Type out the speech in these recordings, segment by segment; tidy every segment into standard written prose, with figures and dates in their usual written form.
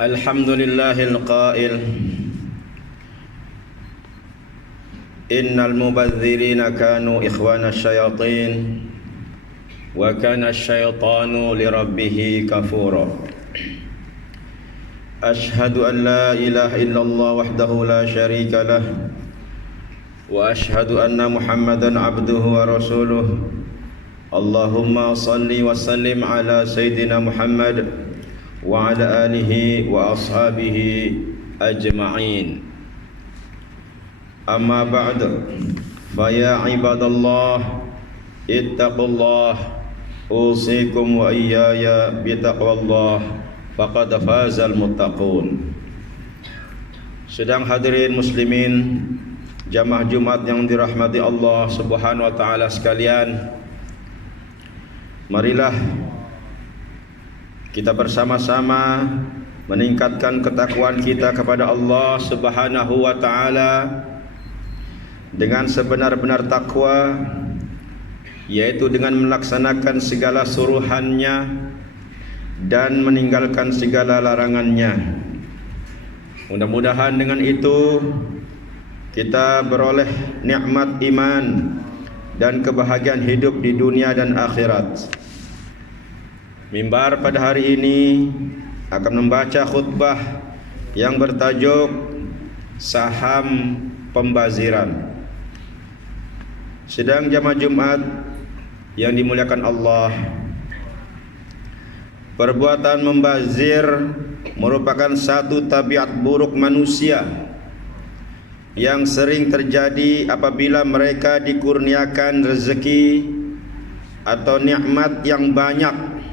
Alhamdulillahil qail innal mubadzirina kanu ikhwana syayatin wa kana syaitanu lirabbih kafura. Ashhadu an la ilaha illallah wahdahu la syarika lah wa ashhadu anna Muhammadan abduhu wa rasuluh. Allahumma salli wa sallim ala sayyidina Muhammad wa ala alihi wa ashabihi ajma'in. Amma ba'd, fa ya ibadallah ittaqullah, usikum wa iyaya bitaqwallah, faqad fazal muttaqun. Sedang hadirin muslimin jamaah Jumat yang dirahmati Allah Subhanahu wa taala sekalian, marilah kita bersama-sama meningkatkan ketakwaan kita kepada Allah Subhanahu wa taala dengan sebenar-benar takwa, yaitu dengan melaksanakan segala suruhannya dan meninggalkan segala larangannya. Mudah-mudahan dengan itu kita beroleh nikmat iman dan kebahagiaan hidup di dunia dan akhirat. Mimbar pada hari ini akan membaca khutbah yang bertajuk Saham Pembaziran. Sedang jamaah Jumat yang dimuliakan Allah, perbuatan membazir merupakan satu tabiat buruk manusia yang sering terjadi apabila mereka dikurniakan rezeki atau nikmat yang banyak.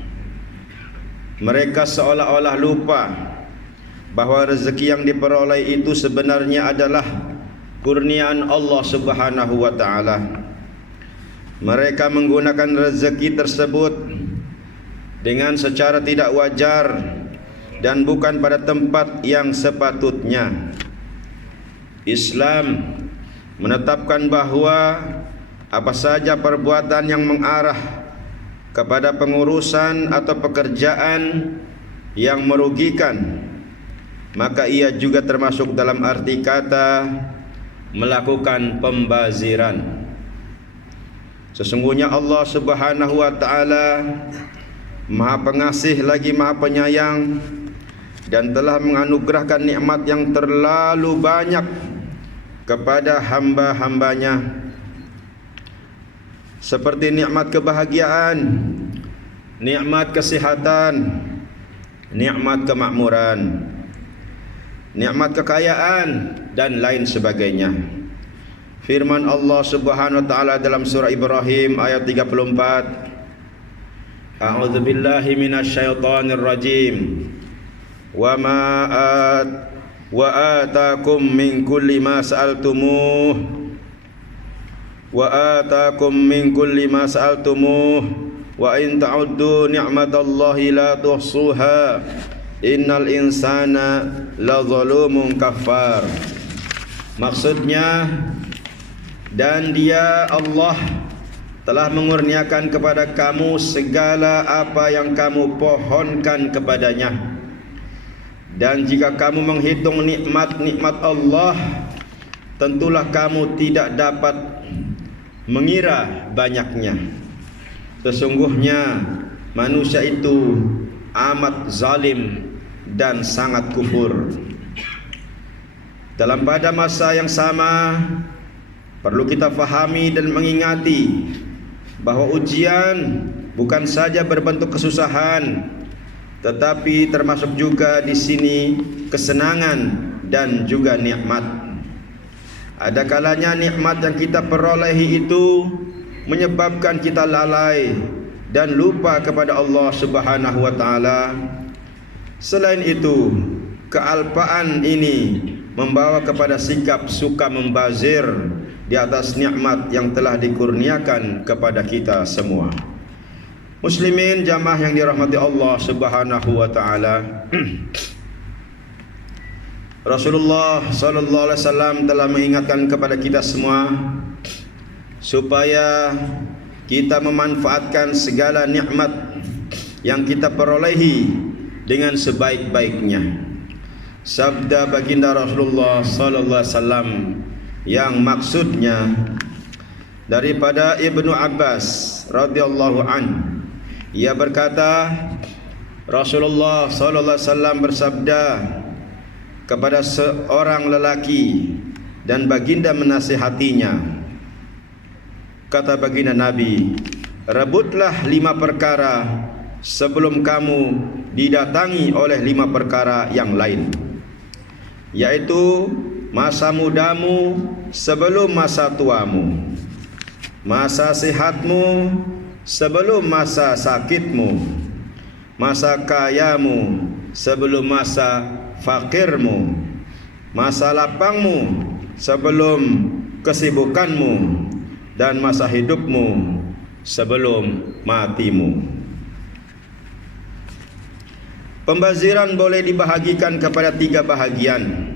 Mereka seolah-olah lupa bahwa rezeki yang diperoleh itu sebenarnya adalah kurniaan Allah Subhanahu wa taala. Mereka menggunakan rezeki tersebut dengan secara tidak wajar dan bukan pada tempat yang sepatutnya. Islam menetapkan bahwa apa saja perbuatan yang mengarah kepada pengurusan atau pekerjaan yang merugikan, maka ia juga termasuk dalam arti kata melakukan pembaziran. Sesungguhnya Allah Subhanahu wa taala Maha Pengasih lagi Maha Penyayang dan telah menganugerahkan nikmat yang terlalu banyak kepada hamba-hambanya, seperti nikmat kebahagiaan, nikmat kesehatan, nikmat kemakmuran, nikmat kekayaan dan lain sebagainya. Firman Allah Subhanahu wa taala dalam surah Ibrahim ayat 34, A'udzu billahi minasyaitonir rajim. Wa atakum min kulli ma sa'altumuh wa in ta'uddu ni'matallahi la tuhsuha innal insana la zalumun kafar. Maksudnya, dan dia Allah telah mengurniakan kepada kamu segala apa yang kamu pohonkan kepadanya, dan jika kamu menghitung nikmat-nikmat Allah, tentulah kamu tidak dapat mengira banyaknya. Sesungguhnya manusia itu amat zalim dan sangat kufur. Pada masa yang sama, perlu kita fahami dan mengingati bahwa ujian bukan saja berbentuk kesusahan, tetapi termasuk juga di sini kesenangan dan juga nikmat. Ada kalanya nikmat yang kita perolehi itu menyebabkan kita lalai dan lupa kepada Allah Subhanahu wa taala. Selain itu, kealpaan ini membawa kepada sikap suka membazir di atas nikmat yang telah dikurniakan kepada kita semua. Muslimin jamaah yang dirahmati Allah Subhanahu wa taala, Rasulullah sallallahu alaihi wasallam telah mengingatkan kepada kita semua supaya kita memanfaatkan segala nikmat yang kita perolehi dengan sebaik-baiknya. sabda baginda Rasulullah sallallahu alaihi wasallam yang maksudnya daripada Ibnu Abbas radhiyallahu an, ia berkata, Rasulullah sallallahu alaihi wasallam bersabda kepada seorang lelaki dan baginda menasihatinya. Kata baginda Nabi, rebutlah 5 perkara sebelum kamu didatangi oleh 5 perkara yang lain, yaitu masa mudamu sebelum masa tuamu, masa sehatmu sebelum masa sakitmu, masa kayamu sebelum masa fakirmu, masa lapangmu sebelum kesibukanmu, dan masa hidupmu sebelum matimu. Pembaziran boleh dibahagikan kepada 3 bahagian,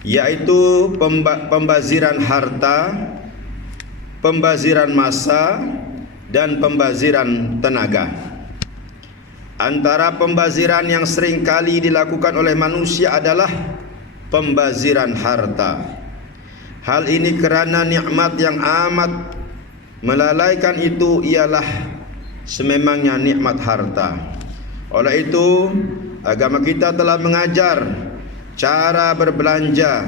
yaitu pembaziran harta, pembaziran masa, dan pembaziran tenaga. Antara pembaziran yang sering kali dilakukan oleh manusia adalah pembaziran harta. Hal ini kerana nikmat yang amat melalaikan itu ialah sememangnya nikmat harta. Oleh itu, agama kita telah mengajar cara berbelanja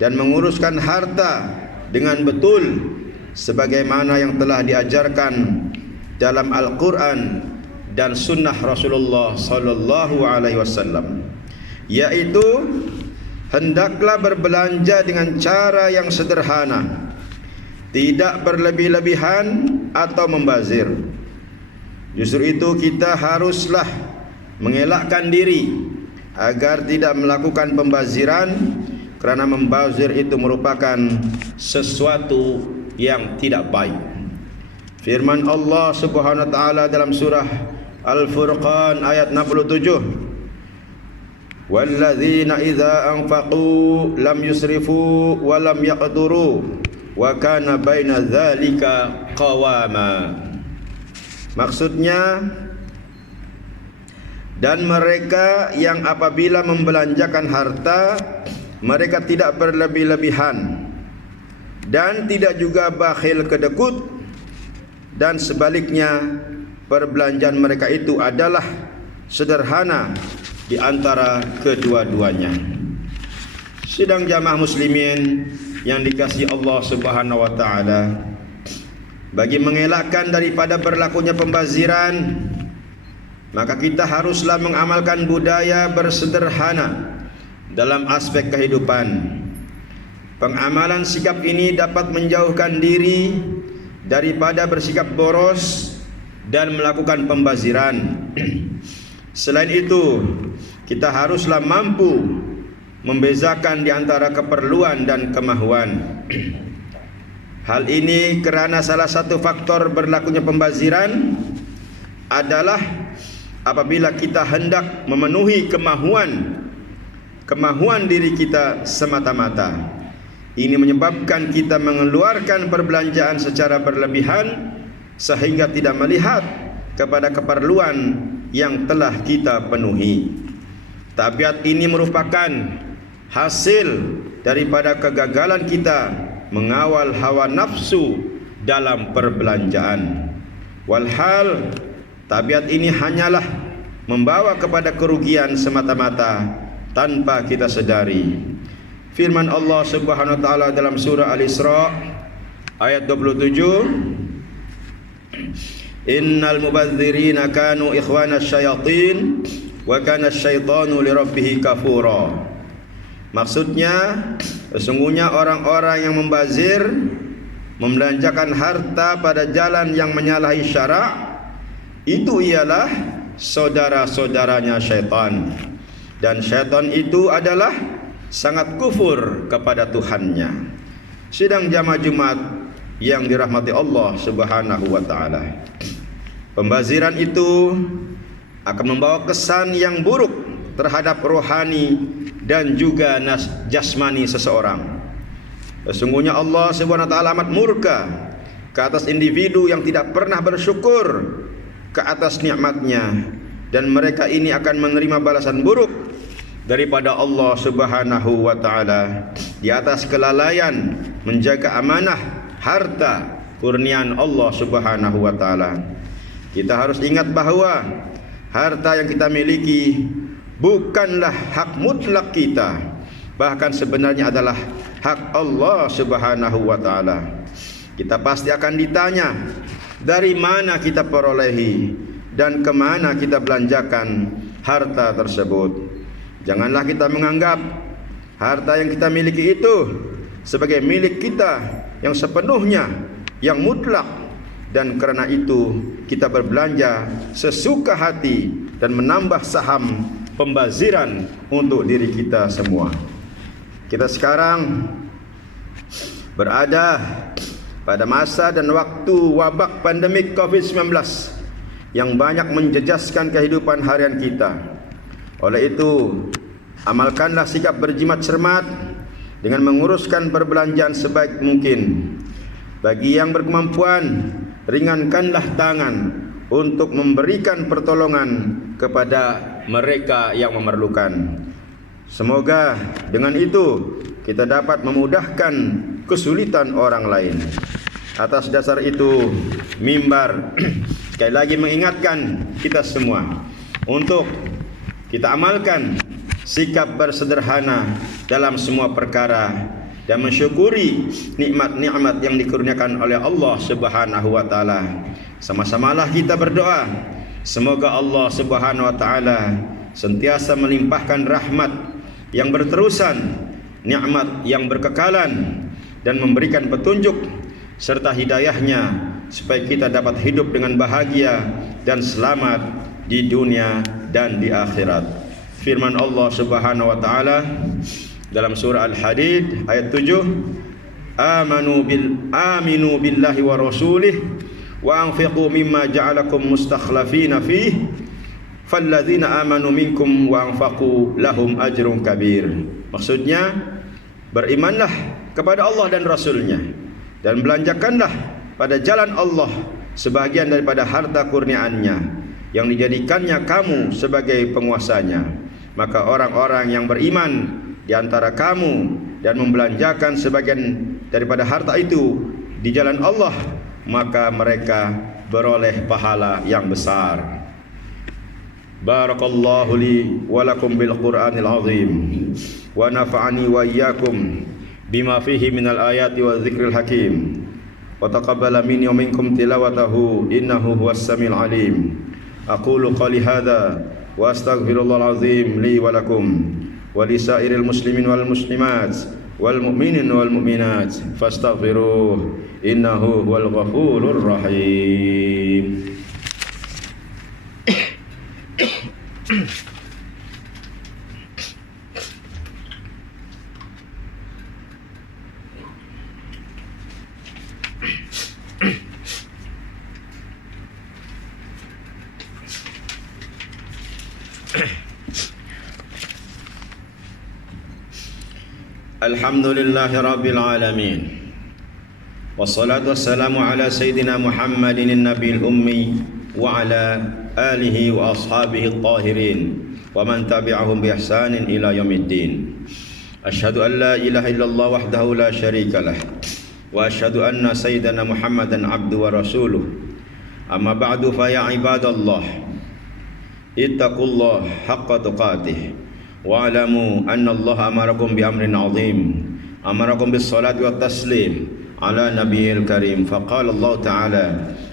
dan menguruskan harta dengan betul sebagaimana yang telah diajarkan dalam Al-Quran dan sunnah Rasulullah sallallahu alaihi wasallam, yaitu hendaklah berbelanja dengan cara yang sederhana, tidak berlebih-lebihan atau membazir. Justru itu kita haruslah mengelakkan diri agar tidak melakukan pembaziran, kerana membazir itu merupakan sesuatu yang tidak baik. Firman Allah Subhanahu wa taala dalam surah Al-Furqan ayat 67, walladzina idza anfaqu lam yusrifu wa lam yaqturu wa kana baina dzalika qawama. Maksudnya, dan mereka yang apabila membelanjakan harta, mereka tidak berlebih-lebihan dan tidak juga bakhil kedekut, dan sebaliknya perbelanjaan mereka itu adalah sederhana di antara kedua-duanya. Sidang jamaah muslimin yang dikasihi Allah Subhanahu wa taala, bagi mengelakkan daripada berlakunya pembaziran, maka kita haruslah mengamalkan budaya bersederhana dalam aspek kehidupan. Pengamalan sikap ini dapat menjauhkan diri daripada bersikap boros dan melakukan pembaziran. Selain itu, kita haruslah mampu membezakan di antara keperluan dan kemahuan. Hal ini kerana salah satu faktor berlakunya pembaziran adalah apabila kita hendak memenuhi kemahuan diri kita semata-mata. Ini menyebabkan kita mengeluarkan perbelanjaan secara berlebihan sehingga tidak melihat kepada keperluan yang telah kita penuhi. Tabiat ini merupakan hasil daripada kegagalan kita mengawal hawa nafsu dalam perbelanjaan. Walhal tabiat ini hanyalah membawa kepada kerugian semata-mata tanpa kita sedari. Firman Allah Subhanahu wa taala dalam surah Al-Isra ayat 27, innal mubadzirina kanu ikhwana syayatin wa kana syaitanu lirabbih kafura. Maksudnya, sesungguhnya orang-orang yang membazir, membelanjakan harta pada jalan yang menyalahi syarak, itu ialah saudara-saudaranya syaitan, dan syaitan itu adalah sangat kufur kepada Tuhannya. Sidang jamaah Jumat yang dirahmati Allah Subhanahu wa taala, pembaziran itu akan membawa kesan yang buruk terhadap rohani dan juga jasmani seseorang. Sesungguhnya Allah Subhanahu wa taala amat murka ke atas individu yang tidak pernah bersyukur ke atas nikmatnya, dan mereka ini akan menerima balasan buruk daripada Allah Subhanahu wa taala, di atas kelalaian menjaga amanah harta kurniaan Allah Subhanahu wa taala. Kita harus ingat bahawa harta yang kita miliki bukanlah hak mutlak kita, bahkan sebenarnya adalah hak Allah Subhanahu wa taala. Kita pasti akan ditanya dari mana kita perolehi dan kemana kita belanjakan harta tersebut. Janganlah kita menganggap harta yang kita miliki itu sebagai milik kita yang sepenuhnya, yang mutlak, dan karena itu kita berbelanja sesuka hati dan menambah saham pembaziran untuk diri kita semua. Kita sekarang berada pada masa dan waktu wabak pandemik COVID-19 yang banyak menjejaskan kehidupan harian kita. Oleh itu, amalkanlah sikap berjimat cermat dengan menguruskan perbelanjaan sebaik mungkin. Bagi yang berkemampuan, ringankanlah tangan untuk memberikan pertolongan kepada mereka yang memerlukan. Semoga dengan itu kita dapat memudahkan kesulitan orang lain. Atas dasar itu, mimbar sekali lagi mengingatkan kita semua untuk kita amalkan sikap bersederhana dalam semua perkara dan mensyukuri nikmat-nikmat yang dikurniakan oleh Allah Subhanahu wa taala. Sama-samalah kita berdoa, semoga Allah Subhanahu wa taala sentiasa melimpahkan rahmat yang berterusan, nikmat yang berkekalan, dan memberikan petunjuk serta hidayahnya supaya kita dapat hidup dengan bahagia dan selamat di dunia dan di akhirat. Firman Allah Subhanahu wa taala dalam surah Al-Hadid ayat 7, aminu billahi wa rasulih wa anfiqu mimma ja'alakum mustakhlafina fihi falladzina amanu minkum wa anfaqu lahum ajrun kabir. Maksudnya, berimanlah kepada Allah dan Rasulnya dan belanjakanlah pada jalan Allah sebahagian daripada harta kurniaannya yang dijadikannya kamu sebagai penguasanya. Maka orang-orang yang beriman di antara kamu dan membelanjakan sebagian daripada harta itu di jalan Allah, maka mereka beroleh pahala yang besar. Barakallahu li wa lakum bil Qur'anil azim wa nafa'ani wa iyyakum bima fihi minal ayati wa dzikril hakim wa taqabbala minni wa minkum tilawatahu innahu huwas samiul alim. Aqulu qali hadza wa astaghfirullahal azim li wa lakum wa lisairil muslimin wal muslimat wal mu'minin wal mu'minat fastaghfiruh innahu huwal ghafurur rahim. Alhamdulillahi rabbil alamin. Wassalatu wassalamu ala sayyidina Muhammadin nabiyil ummi wa ala alihi wa ashabihi at-tahirin wa man tabi'ahum bi ihsanin ila yaumiddin. Asyhadu an la ilaha illallah wahdahu la syarika lah wa asyhadu anna sayyidana Muhammadan abdu wa rasuluh. Amma ba'du fa ya ibadallah ittaqullaha haqqa tuqatih wa alamu anna Allah amarakum bi amrin azim, amarakum bis salati wat taslim ala nabiyil karim. Faqala Allah ta'ala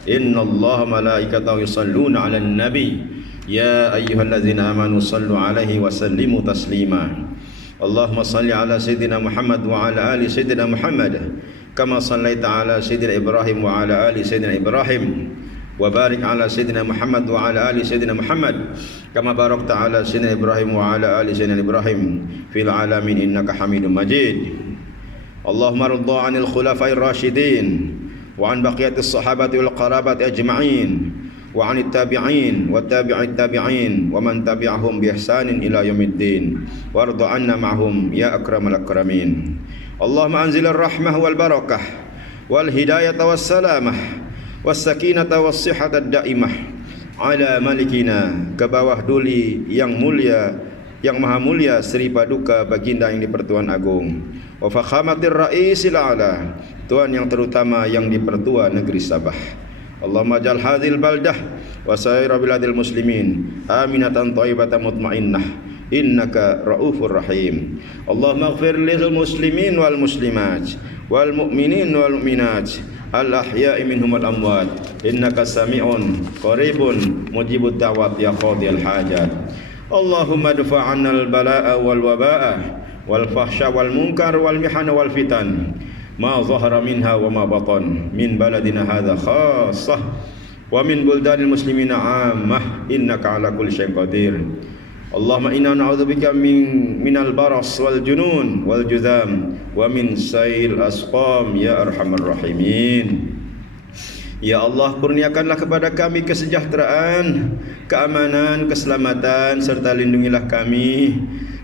inna Allah malaikatahu yusalluna 'alan nabi ya ayyuhalladzina amanu sallu 'alaihi wa sallimu taslima. Allahumma salli ala sayyidina Muhammad wa ala ali sayyidina Muhammad kama sallaita ala sayyidina Ibrahim wa ala ali sayyidina Ibrahim wa barik ala sayyidina Muhammad wa ala ali sayyidina Muhammad kama barakta ala sayyidina Ibrahim wa ala ali sayyidina Ibrahim fil alamin innaka Hamidum Majid. Allahumma ridha 'anil khulafa'ir rasyidin wa 'an baqiyatis sahabati wal qarabati ajma'in wa 'anit tabi'in wa tabi'it tabi'in wa man tabi'ahum bi ihsanin ila yaumiddin warda 'anna ma'hum ya akramal akramin. Allahumma anzilir rahmah wal barakah wal hidayata was salamah was-sakinata was-sihhata ad-daimah ala malikina, ke bawah duli yang mulia yang maha mulia Sri Paduka Baginda yang di-Pertuan Agung, wa fakhamatir raisil a'la, Tuan yang terutama yang di-Pertua Negeri Sabah. Allahumma ja'al hadhil baldah wa saira biladil muslimin aminatan thayyibatan mutmainnah innaka raufur rahim. Allahumma ighfir lil muslimin wal muslimat wal mu'minin wal mu'minat al ahya'i minhum wal amwat innaka sami'un qaribun mujibud da'wat ya qadhiyal hajat. Allahumma dfa' 'anna al balaa'a wal wabaa'a wal fahsya wal munkar wal mihana wal fitan ma zahara minha wa ma batan min baladina hadha khassah wa min buldanil muslimina 'ammah innaka 'ala kulli syai'in qadir. Allahumma inna na'udzubika minal baras wal junun wal juzam wa min sail asqam ya arhamar rahimin. Ya Allah, kurniakanlah kepada kami kesejahteraan, keamanan, keselamatan, serta lindungilah kami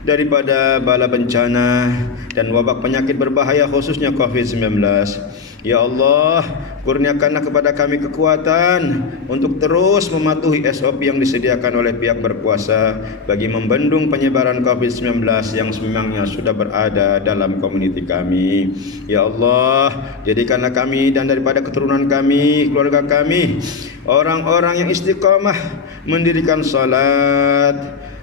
daripada bala bencana dan wabak penyakit berbahaya khususnya COVID-19. Ya Allah, kurniakanlah kepada kami kekuatan untuk terus mematuhi SOP yang disediakan oleh pihak berkuasa bagi membendung penyebaran COVID-19 yang sememangnya sudah berada dalam komuniti kami. Ya Allah, jadikanlah kami dan daripada keturunan kami, keluarga kami, orang-orang yang istiqamah mendirikan salat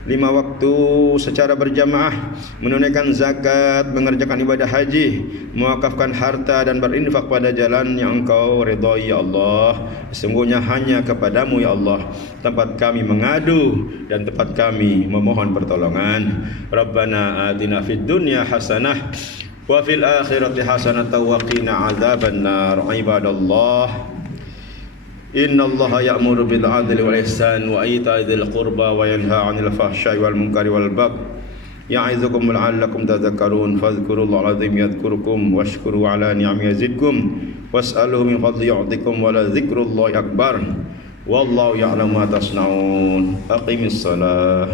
5 waktu secara berjamaah, menunaikan zakat, mengerjakan ibadah haji, mewakafkan harta dan berinfak pada jalan yang Engkau ridhai ya Allah. Sesungguhnya hanya kepadamu ya Allah tempat kami mengadu dan tempat kami memohon pertolongan. Rabbana atina fid dunya hasanah wa fil akhirati hasanah wa qina adzabannar. Ibadallah, Inna Allah ya'muru bil 'adli wal ihsan wa ita'i dzil qurba wa yanha 'anil fahsya'i wal munkari wal baghi ya'izukum la'allakum tadhakkarun. Fadhkurullaha 'azim yadhkurkum washkuru 'ala ni'amihi yazidkum was'aluhu min fadli yu'tikum wa la dzikrullahi akbar wallahu ya'lamu ma tasna'un. Aqimis shalah.